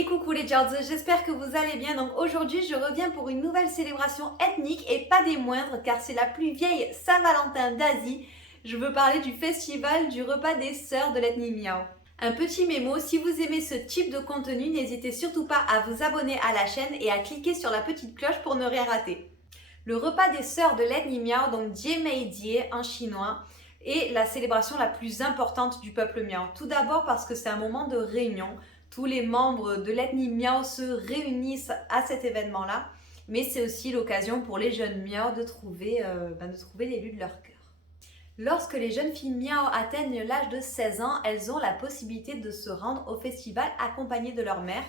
Et coucou les Jards, j'espère que vous allez bien. Donc aujourd'hui je reviens pour une nouvelle célébration ethnique et pas des moindres car c'est la plus vieille Saint-Valentin d'Asie. Je veux parler du festival du repas des sœurs de l'ethnie Miao. Un petit mémo, si vous aimez ce type de contenu, n'hésitez surtout pas à vous abonner à la chaîne et à cliquer sur la petite cloche pour ne rien rater. Le repas des sœurs de l'ethnie Miao, donc Jie en chinois, est la célébration la plus importante du peuple Miao. Tout d'abord parce que c'est un moment de réunion. Tous les membres de l'ethnie Miao se réunissent à cet événement-là, mais c'est aussi l'occasion pour les jeunes Miao de trouver l'élu de leur cœur. Lorsque les jeunes filles Miao atteignent l'âge de 16 ans, elles ont la possibilité de se rendre au festival accompagnées de leur mère.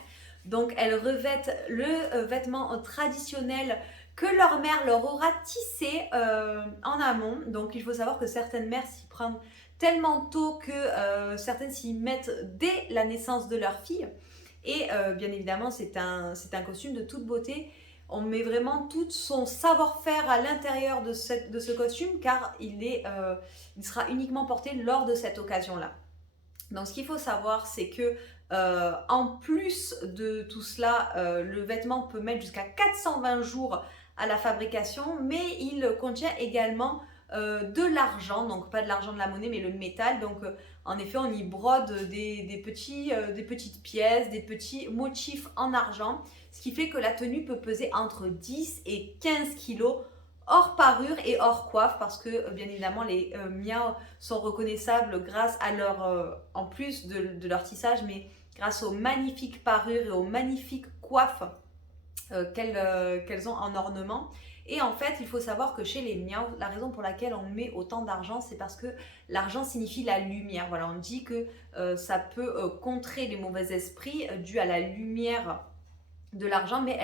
Donc elles revêtent le vêtement traditionnel que leur mère leur aura tissé en amont. Donc il faut savoir que certaines mères s'y prennent tellement tôt que certaines s'y mettent dès la naissance de leur fille. Et bien évidemment, c'est un costume de toute beauté. On met vraiment tout son savoir-faire à l'intérieur de ce costume car il sera uniquement porté lors de cette occasion-là. Donc ce qu'il faut savoir, c'est que en plus de tout cela, le vêtement peut mettre jusqu'à 420 jours à la fabrication, mais il contient également de l'argent, donc pas de l'argent de la monnaie, mais le métal. Donc en effet, on y brode des petites pièces, des petits motifs en argent, ce qui fait que la tenue peut peser entre 10 et 15 kilos hors parure et hors coiffe, parce que bien évidemment les miao sont reconnaissables grâce à en plus de leur tissage, mais grâce aux magnifiques parures et aux magnifiques coiffes qu'elles ont en ornement. Et en fait, il faut savoir que chez les miao, la raison pour laquelle on met autant d'argent, c'est parce que l'argent signifie la lumière. Voilà, on dit que ça peut contrer les mauvais esprits dus à la lumière de l'argent, mais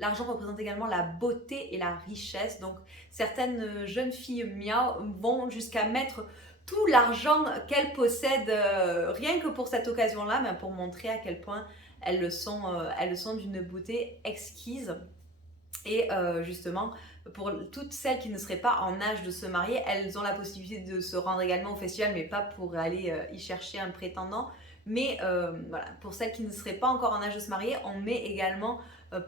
l'argent représente également la beauté et la richesse. Donc certaines jeunes filles miao vont jusqu'à mettre tout l'argent qu'elles possèdent rien que pour cette occasion-là, mais pour montrer à quel point elles le sont d'une beauté exquise. Et justement, pour toutes celles qui ne seraient pas en âge de se marier, elles ont la possibilité de se rendre également au festival, mais pas pour aller y chercher un prétendant. Mais voilà, pour celles qui ne seraient pas encore en âge de se marier, on met également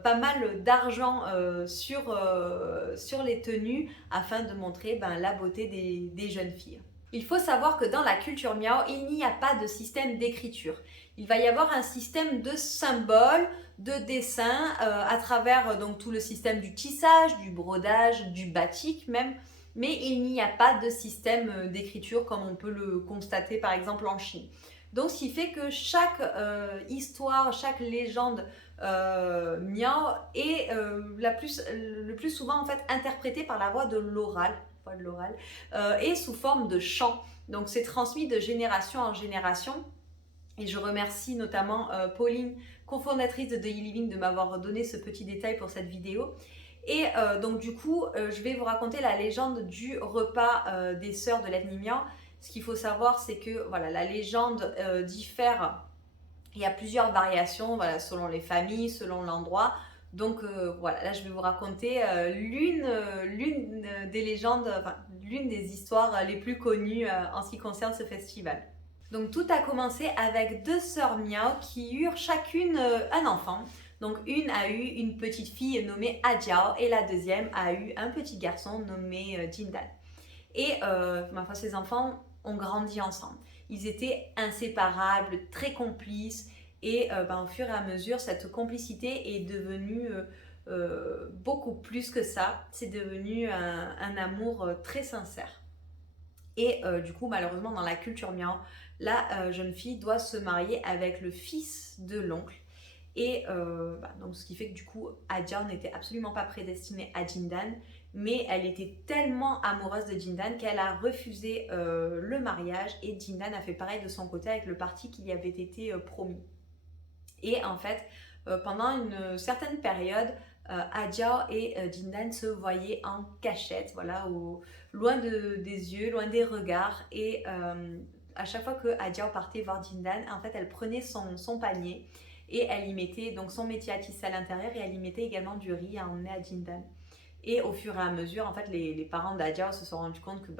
pas mal d'argent sur les tenues afin de montrer la beauté des jeunes filles. Il faut savoir que dans la culture miao, il n'y a pas de système d'écriture. Il va y avoir un système de symboles, de dessins à travers donc tout le système du tissage, du brodage, du batik même, mais il n'y a pas de système d'écriture comme on peut le constater par exemple en Chine. Donc ce qui fait que chaque histoire, chaque légende miao est le plus souvent en fait interprétée par la voix de l'oral. Et sous forme de chant. Donc c'est transmis de génération en génération. Et je remercie notamment Pauline, cofondatrice de The E-Living, de m'avoir donné ce petit détail pour cette vidéo. Et donc du coup, je vais vous raconter la légende du repas des sœurs de l'ethnie miao. Ce qu'il faut savoir, c'est que voilà, la légende diffère. Il y a plusieurs variations voilà, selon les familles, selon l'endroit. Donc voilà, là je vais vous raconter l'une des légendes, enfin l'une des histoires les plus connues en ce qui concerne ce festival. Donc tout a commencé avec deux sœurs miao qui eurent chacune un enfant. Donc une a eu une petite fille nommée Ajiao et la deuxième a eu un petit garçon nommé Jindan. Et ces enfants ont grandi ensemble. Ils étaient inséparables, très complices. Et au fur et à mesure, cette complicité est devenue beaucoup plus que ça. C'est devenu un amour très sincère. Et du coup, malheureusement, dans la culture miao, la jeune fille doit se marier avec le fils de l'oncle. Et donc, ce qui fait que du coup, Ajiao n'était absolument pas prédestinée à Jindan, mais elle était tellement amoureuse de Jindan qu'elle a refusé le mariage et Jindan a fait pareil de son côté avec le parti qui lui avait été promis. Et en fait, pendant une certaine période, Ajiao et Jindan se voyaient en cachette, voilà, loin des yeux, loin des regards. Et à chaque fois que Ajiao partait voir Jindan, en fait, elle prenait son panier et elle y mettait donc son métier à tisser à l'intérieur et elle y mettait également du riz à emmener à Jindan. Et au fur et à mesure, en fait, les parents d'Ajiao se sont rendus compte que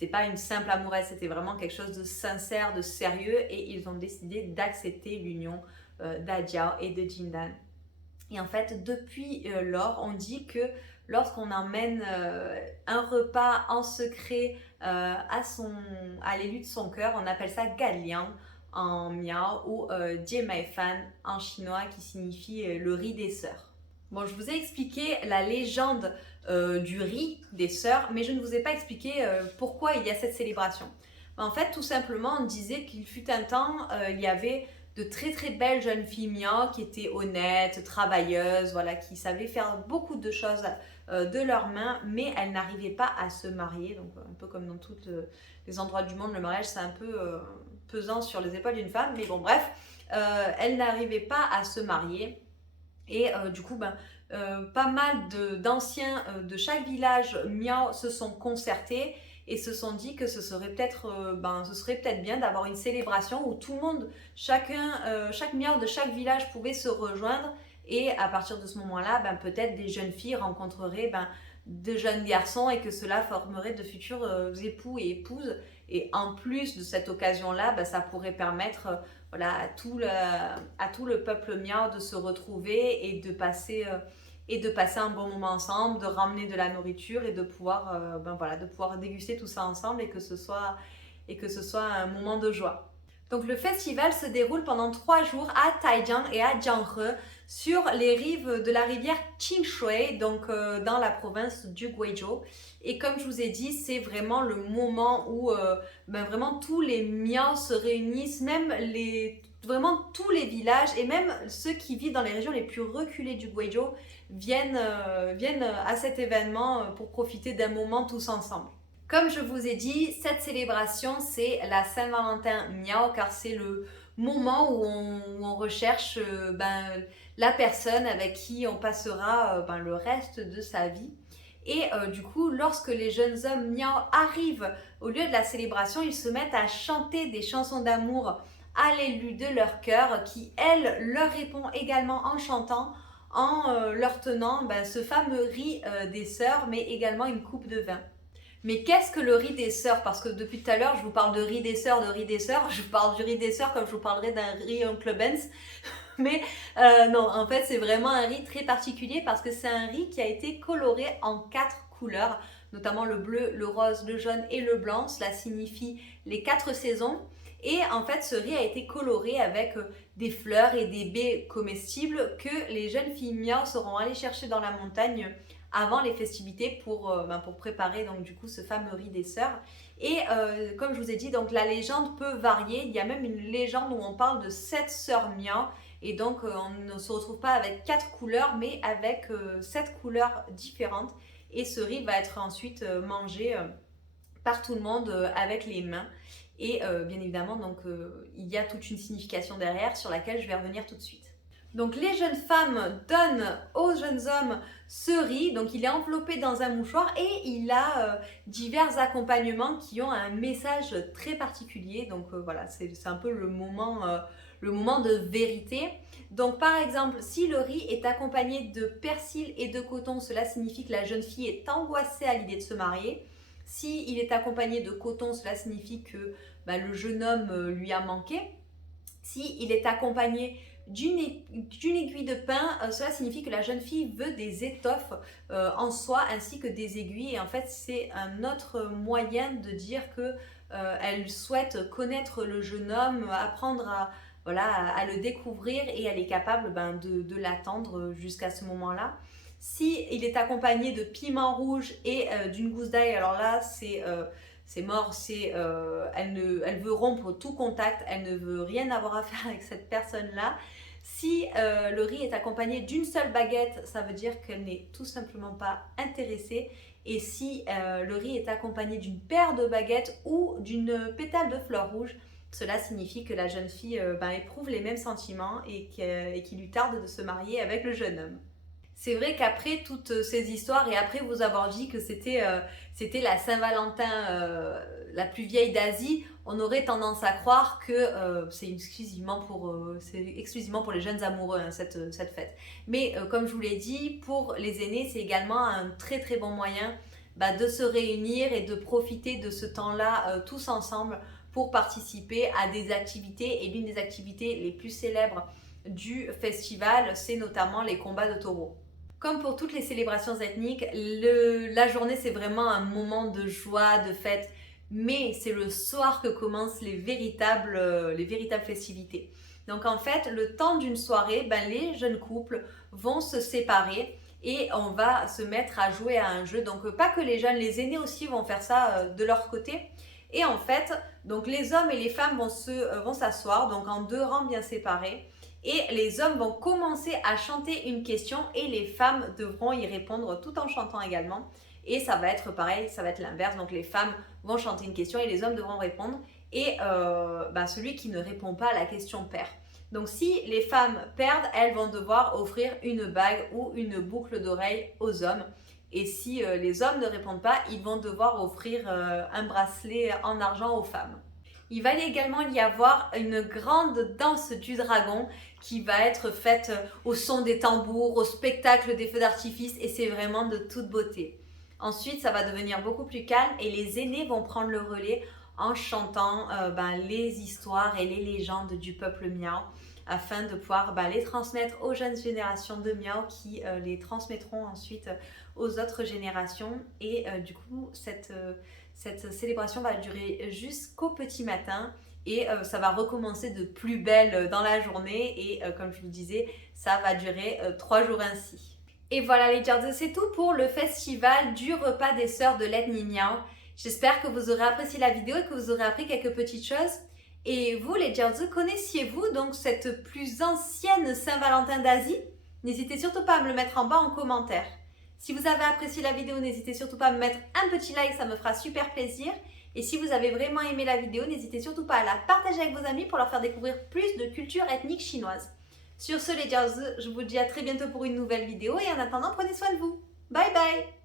c'était pas une simple amourette, c'était vraiment quelque chose de sincère, de sérieux, et ils ont décidé d'accepter l'union d'Ajiao et de Jindan. Et en fait, depuis lors, on dit que lorsqu'on emmène un repas en secret à l'élu de son cœur, on appelle ça Galiang en miao ou Jiemaifan en chinois qui signifie le riz des sœurs. Bon, je vous ai expliqué la légende du riz des sœurs, mais je ne vous ai pas expliqué pourquoi il y a cette célébration. En fait, tout simplement, on disait qu'il fut un temps, il y avait de très très belles jeunes filles miao qui étaient honnêtes, travailleuses, voilà, qui savaient faire beaucoup de choses de leurs mains, mais elles n'arrivaient pas à se marier. Donc un peu comme dans tous les endroits du monde, le mariage c'est un peu pesant sur les épaules d'une femme, mais bon bref, elles n'arrivaient pas à se marier. Et du coup, pas mal d'anciens de chaque village miao se sont concertés et se sont dit que ce serait peut-être bien d'avoir une célébration où tout le monde, chaque miao de chaque village pouvait se rejoindre, et à partir de ce moment-là, peut-être des jeunes filles rencontreraient de jeunes garçons et que cela formerait de futurs époux et épouses. Et en plus de cette occasion-là, ça pourrait permettre voilà, à tout le peuple miao de se retrouver et de passer un bon moment ensemble, de ramener de la nourriture et de pouvoir, de pouvoir déguster tout ça ensemble, et que ce soit un moment de joie. Donc le festival se déroule pendant 3 jours à Taijiang et à Jianghe, sur les rives de la rivière Qingshui, donc dans la province du Guizhou. Et comme je vous ai dit, c'est vraiment le moment où vraiment tous les miao se réunissent, vraiment tous les villages, et même ceux qui vivent dans les régions les plus reculées du Guizhou viennent à cet événement pour profiter d'un moment tous ensemble. Comme je vous ai dit, cette célébration, c'est la Saint-Valentin miao, car c'est le moment où on recherche la personne avec qui on passera le reste de sa vie. Et du coup, lorsque les jeunes hommes miao arrivent au lieu de la célébration, ils se mettent à chanter des chansons d'amour à l'élu de leur cœur, qui, elle, leur répond également en chantant, en leur tenant ce fameux riz des sœurs, mais également une coupe de vin. Mais qu'est-ce que le riz des sœurs? Parce que depuis tout à l'heure, je vous parle de riz des sœurs, je vous parle du riz des sœurs comme je vous parlerai d'un riz Oncle Ben's. Mais non, en fait, c'est vraiment un riz très particulier parce que c'est un riz qui a été coloré en 4 couleurs, notamment le bleu, le rose, le jaune et le blanc. Cela signifie les 4 saisons. Et en fait, ce riz a été coloré avec des fleurs et des baies comestibles que les jeunes filles miao seront allées chercher dans la montagne avant les festivités pour préparer donc du coup ce fameux riz des sœurs. Et comme je vous ai dit, donc la légende peut varier. Il y a même une légende où on parle de 7 sœurs miao, et donc on ne se retrouve pas avec 4 couleurs mais avec 7 couleurs différentes, et ce riz va être ensuite mangé par tout le monde avec les mains. Et bien évidemment, donc, il y a toute une signification derrière sur laquelle je vais revenir tout de suite. Donc les jeunes femmes donnent aux jeunes hommes ce riz, donc il est enveloppé dans un mouchoir et il a divers accompagnements qui ont un message très particulier. Donc voilà, c'est un peu le moment de vérité. Donc par exemple, si le riz est accompagné de persil et de coton, cela signifie que la jeune fille est angoissée à l'idée de se marier. Si il est accompagné de coton, cela signifie que le jeune homme lui a manqué. Si il est accompagné d'une aiguille de pin, cela signifie que la jeune fille veut des étoffes en soie ainsi que des aiguilles. Et en fait, c'est un autre moyen de dire que elle souhaite connaître le jeune homme, apprendre à le découvrir, et elle est capable de l'attendre jusqu'à ce moment-là. Si il est accompagné de piment rouge et d'une gousse d'ail, alors là c'est mort, elle veut rompre tout contact, elle ne veut rien avoir à faire avec cette personne-là. Si le riz est accompagné d'une seule baguette, ça veut dire qu'elle n'est tout simplement pas intéressée. Et si le riz est accompagné d'une paire de baguettes ou d'une pétale de fleurs rouges, cela signifie que la jeune fille éprouve les mêmes sentiments et qu'il lui tarde de se marier avec le jeune homme. C'est vrai qu'après toutes ces histoires et après vous avoir dit que c'était la Saint-Valentin la plus vieille d'Asie, on aurait tendance à croire que c'est exclusivement pour les jeunes amoureux cette fête. Mais comme je vous l'ai dit, pour les aînés, c'est également un très très bon moyen de se réunir et de profiter de ce temps-là tous ensemble pour participer à des activités. Et l'une des activités les plus célèbres du festival, c'est notamment les combats de taureaux. Comme pour toutes les célébrations ethniques, la journée c'est vraiment un moment de joie, de fête, mais c'est le soir que commencent les véritables festivités. Donc en fait, le temps d'une soirée, les jeunes couples vont se séparer et on va se mettre à jouer à un jeu. Donc pas que les jeunes, les aînés aussi vont faire ça de leur côté. Et en fait, donc les hommes et les femmes vont s'asseoir, donc en 2 rangs bien séparés. Et les hommes vont commencer à chanter une question et les femmes devront y répondre tout en chantant également. Et ça va être pareil, ça va être l'inverse. Donc les femmes vont chanter une question et les hommes devront répondre. Et celui qui ne répond pas à la question perd. Donc si les femmes perdent, elles vont devoir offrir une bague ou une boucle d'oreille aux hommes. Et si les hommes ne répondent pas, ils vont devoir offrir un bracelet en argent aux femmes. Il va également y avoir une grande danse du dragon qui va être faite au son des tambours, au spectacle des feux d'artifice et c'est vraiment de toute beauté. Ensuite, ça va devenir beaucoup plus calme et les aînés vont prendre le relais en chantant les histoires et les légendes du peuple miao afin de pouvoir les transmettre aux jeunes générations de miao qui les transmettront ensuite aux autres générations et du coup cette célébration va durer jusqu'au petit matin et ça va recommencer de plus belle dans la journée et comme je vous disais, ça va durer 3 jours ainsi. Et voilà les Jiaozi, c'est tout pour le festival du repas des sœurs de l'ethnie miao. J'espère que vous aurez apprécié la vidéo et que vous aurez appris quelques petites choses. Et vous les Jiaozi, connaissiez-vous donc cette plus ancienne Saint-Valentin d'Asie? N'hésitez surtout pas à me le mettre en bas en commentaire. Si vous avez apprécié la vidéo, n'hésitez surtout pas à me mettre un petit like, ça me fera super plaisir. Et si vous avez vraiment aimé la vidéo, n'hésitez surtout pas à la partager avec vos amis pour leur faire découvrir plus de culture ethnique chinoise. Sur ce les Jiaozi, je vous dis à très bientôt pour une nouvelle vidéo et en attendant, prenez soin de vous. Bye bye!